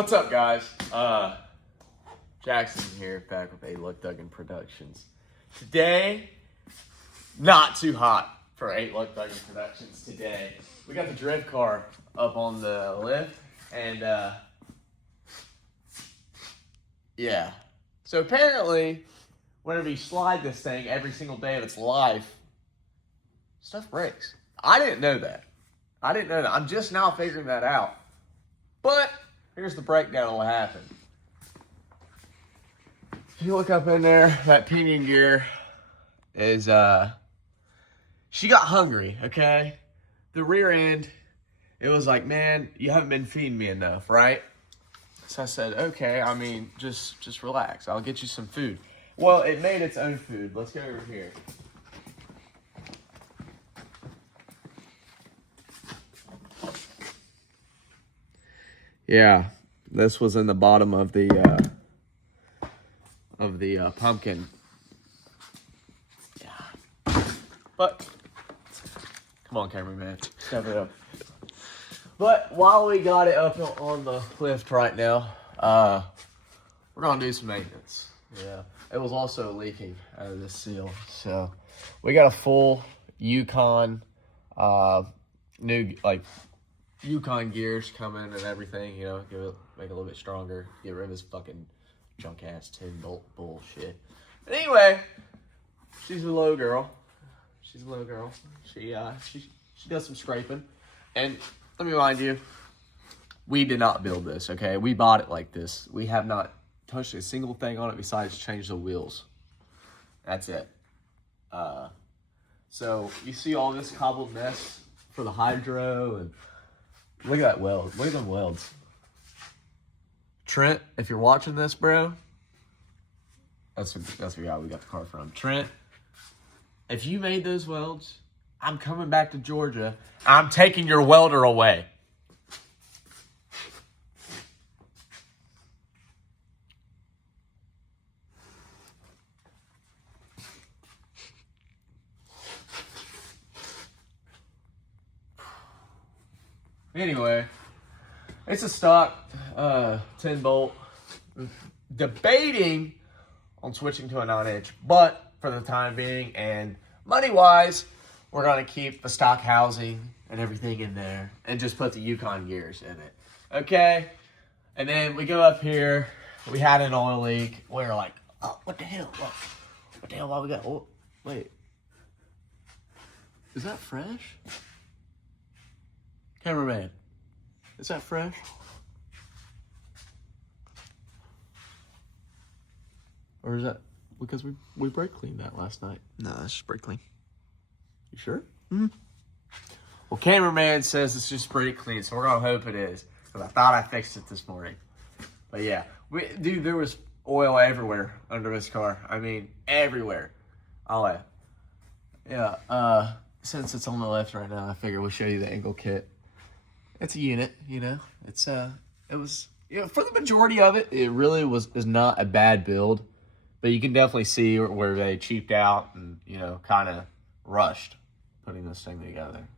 What's up, guys? Jackson here, back with LUG THUGGIN Productions. Today, not too hot for LUG THUGGIN Productions today. We got the drift car up on the lift, and yeah. So apparently, whenever you slide this thing every single day of its life, stuff breaks. I didn't know that. I'm just now figuring that out. But here's the breakdown of what happened. If you look up in there, that pinion gear is, she got hungry, okay? The rear end, it was like, man, you haven't been feeding me enough, right? So I said, okay, I mean, just relax. I'll get you some food. Well, it made its own food. Let's go over here. Yeah, this was in the bottom of the pumpkin. Yeah, but come on, cameraman, step it up. But while we got it up on the lift right now, we're gonna do some maintenance. Yeah, it was also leaking out of this seal, so we got a full Yukon, new Yukon gears coming and everything, you know, make it a little bit stronger, get rid of this fucking junk ass 10-bolt bullshit. But anyway, she's a low girl. She does some scraping. And let me remind you, we did not build this, okay? We bought it like this. We have not touched a single thing on it besides change the wheels. That's it. So you see all this cobbled mess for the hydro, and look at that weld. Look at them welds. Trent, if you're watching this, bro, that's the guy we got the car from. Trent, if you made those welds, I'm coming back to Georgia. I'm taking your welder away. Anyway, it's a stock 10-bolt. Debating on switching to a 9-inch, but for the time being and money-wise, we're going to keep the stock housing and everything in there and just put the Yukon gears in it. Okay? And then we go up here. We had an oil leak. We were like, oh, what the hell? What the hell? Why we got... Oh, wait. Is that fresh? Cameraman, is that fresh? Or is that because we brake cleaned that last night? No, that's just brake clean. You sure? Mm-hmm. Well, cameraman says it's just brake clean, so we're gonna hope it is. Because I thought I fixed it this morning. But yeah, dude, there was oil everywhere under this car. I mean, everywhere. Yeah. Since it's on the left right now, I figure we'll show you the angle kit. It's a unit, you know. It was, you know, for the majority of it, it really is not a bad build, but you can definitely see where they cheaped out and, you know, kind of rushed putting this thing together.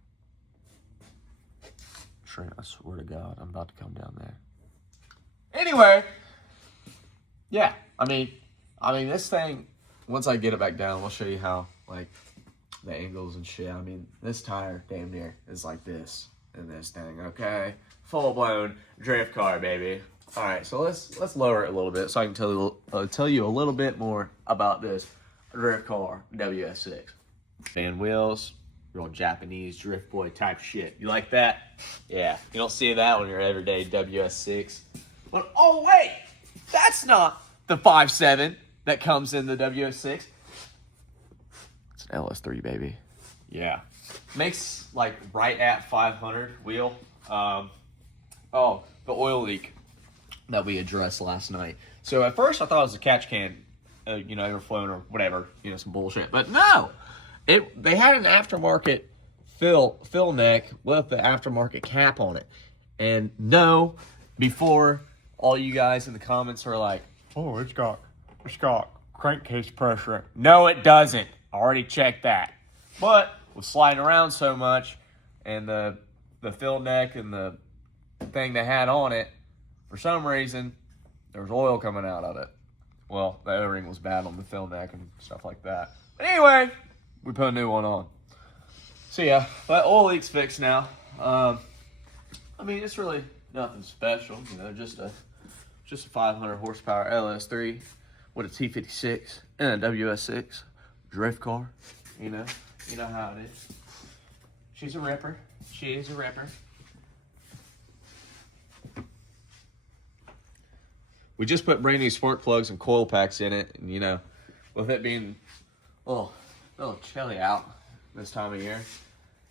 Trent, I swear to God, I'm about to come down there. Anyway, yeah, I mean, this thing, once I get it back down, we'll show you how, like, the angles and shit. I mean, this tire damn near is like this. In this thing, okay? Full-blown drift car, baby. All right, so let's lower it a little bit so I can tell you a little bit more about this drift car WS6. Fan wheels, real Japanese drift boy type shit. You like that? Yeah, you don't see that on your everyday WS6. But oh wait, that's not the 5.7 that comes in the WS6. It's an LS3, baby. Yeah. Makes like right at 500 wheel. Oh, the oil leak that we addressed last night. So at first I thought it was a catch can, you know, overflowing or whatever, you know, some bullshit. But no, they had an aftermarket fill neck with the aftermarket cap on it. And no, before all you guys in the comments are like, oh, it's got crankcase pressure. No, it doesn't. I already checked that. But with sliding around so much and the fill neck and the thing they had on it For some reason, there was oil coming out of it. Well, the O-ring was bad on the fill neck and stuff like that. But anyway, we put a new one on. So yeah, that oil leak's fixed now. I mean, it's really nothing special, you know, just a 500 horsepower LS3 with a T56 and a WS6 drift car. You know how it is. She's a ripper. She is a ripper. We just put brand new spark plugs and coil packs in it, and you know, with it being a little chilly out this time of year,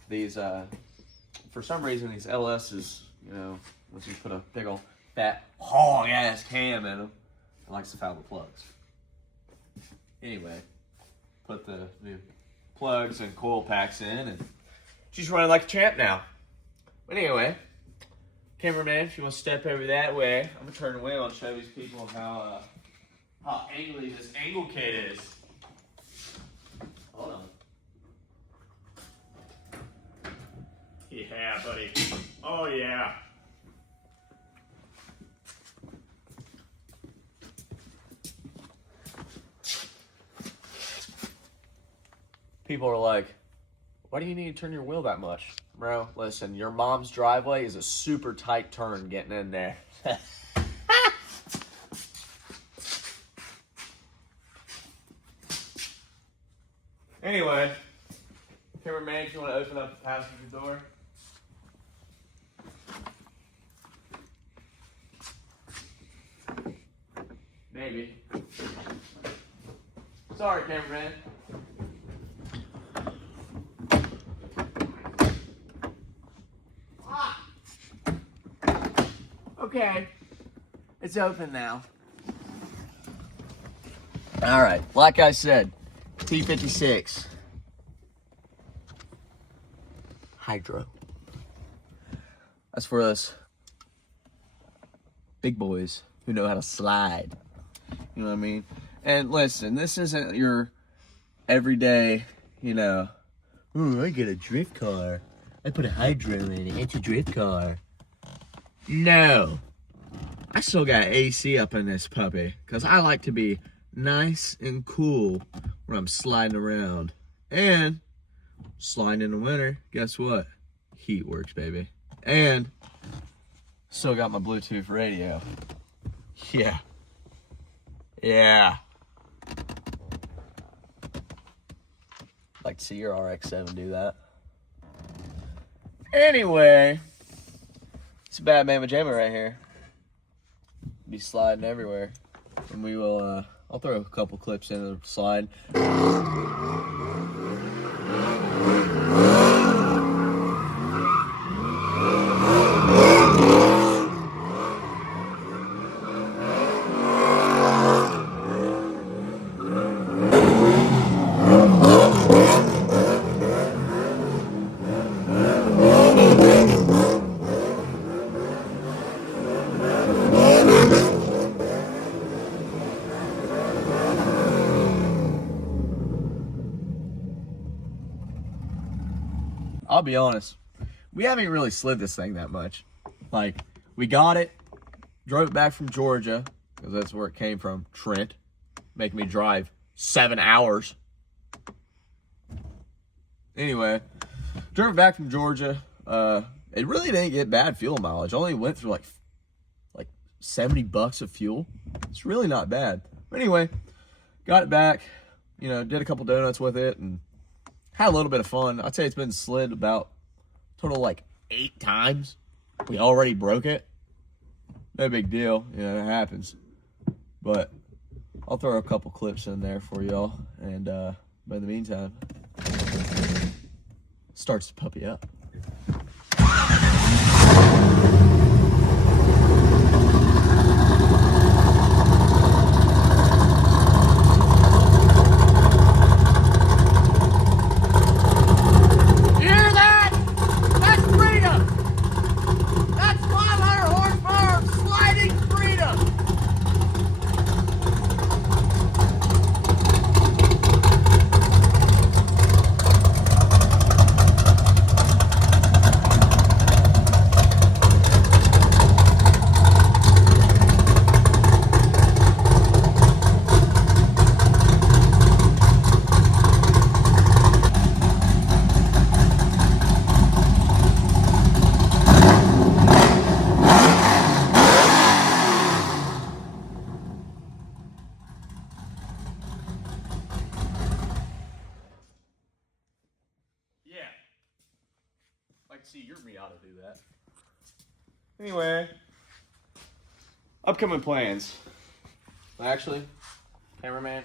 these for some reason these LS's, you know, once you put a big old fat hog ass cam in them, it likes to foul the plugs. Anyway, put the new plugs and coil packs in, and she's running like a champ now. But anyway, cameraman, if you want to step over that way, I'm gonna turn the wheel and show these people how angly this angle kit is. Hold on. Yeah, buddy. Oh yeah. People are like, why do you need to turn your wheel that much? Bro, listen, your mom's driveway is a super tight turn getting in there. Anyway, cameraman, if you want to open up the passenger door. Maybe. Sorry, cameraman. Okay, it's open now. All right, like I said, T56 hydro. That's for us big boys who know how to slide. You know what I mean? And listen, this isn't your everyday, you know, ooh, I get a drift car. I put a hydro in it. It's a drift car. No. I still got AC up in this puppy because I like to be nice and cool when I'm sliding around. And sliding in the winter, guess what? Heat works, baby. And still got my Bluetooth radio. Yeah. Yeah. Like to see your RX-7 do that. Anyway, it's a bad man pajama right here. Be sliding everywhere. And we will, I'll throw a couple clips in the slide. I'll be honest, we haven't really slid this thing that much. Like, we got it, drove it back from Georgia, because that's where it came from, Trent, making me drive 7 hours. Anyway, drove it back from Georgia. It really didn't get bad fuel mileage. Only went through like $70 of fuel. It's really not bad. But anyway, got it back, you know, did a couple donuts with it, and had a little bit of fun. I'd say it's been slid about total like 8 times. We already broke it. No big deal. You know, it happens. But I'll throw a couple clips in there for y'all. And but in the meantime, starts the puppy up. ought to do that. Anyway, upcoming plans. Actually, cameraman,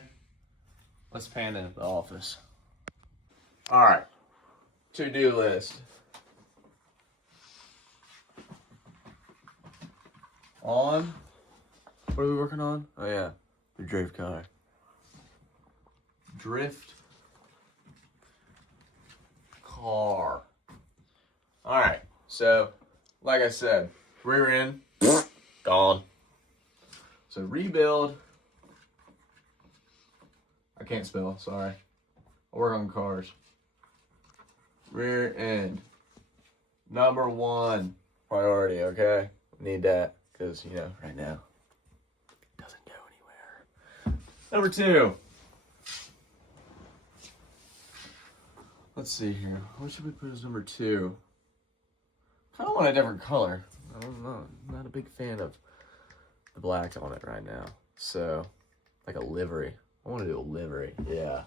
let's pan into the office. All right, to-do list. On, what are we working on? Oh yeah, the drift car. Drift car. All right, so like I said, rear end, gone. So rebuild. I can't spell, sorry. I work on cars. Rear end. Number 1 priority, okay? Need that, because, you know, right now, it doesn't go anywhere. Number 2. Let's see here. What should we put as number 2? Kind of want a different color. I don't know. I'm not a big fan of the black on it right now. So, like a livery. I want to do a livery. Yeah.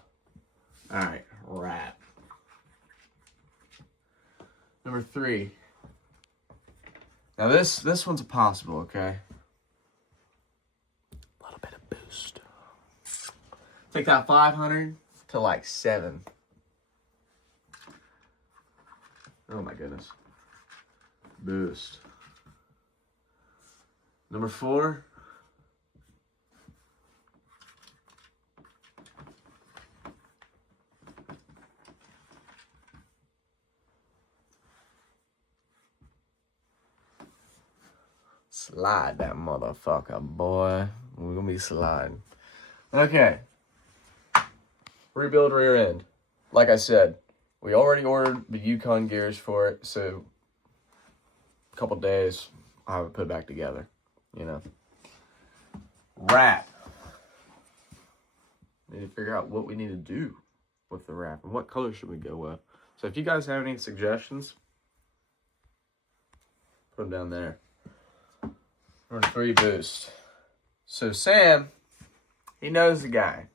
All right. Wrap. Number 3. Now this one's a possible, okay? A little bit of boost. Take that 500 to like 7. Oh my goodness. Boost. Number 4. Slide that motherfucker, boy. We're gonna be sliding. Okay. Rebuild rear end. Like I said, we already ordered the Yukon gears for it, so a couple days I'll have it put back together, you know. Wrap. Need to figure out what we need to do with the wrap and what color should we go with. So if you guys have any suggestions, put them down there. Number 3, boost. So Sam, he knows the guy.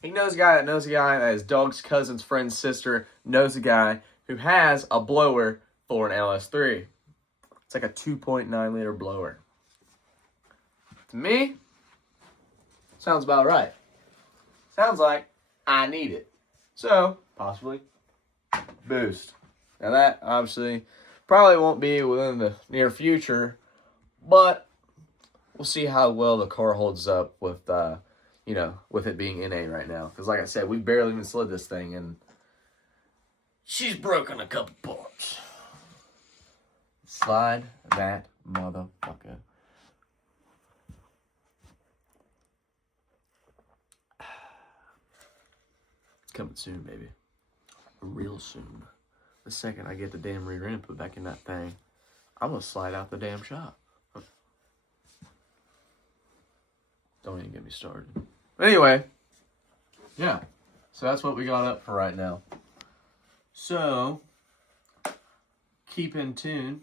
He knows a guy that knows a guy that his dog's cousin's friend's sister knows a guy who has a blower for an LS3. It's like a 2.9 liter blower. To me, sounds about right. Sounds like I need it. So, possibly, boost. Now that, obviously, probably won't be within the near future, but we'll see how well the car holds up with, you know, with it being NA right now. Because like I said, we barely even slid this thing, and she's broken a couple parts. Slide that motherfucker. It's coming soon, baby. Real soon. The second I get the damn rear end put back in that thing, I'm gonna slide out the damn shop. Don't even get me started. Anyway, yeah. So that's what we got up for right now. So, keep in tune.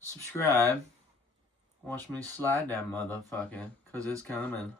Subscribe. Watch me slide that motherfucker, because it's coming.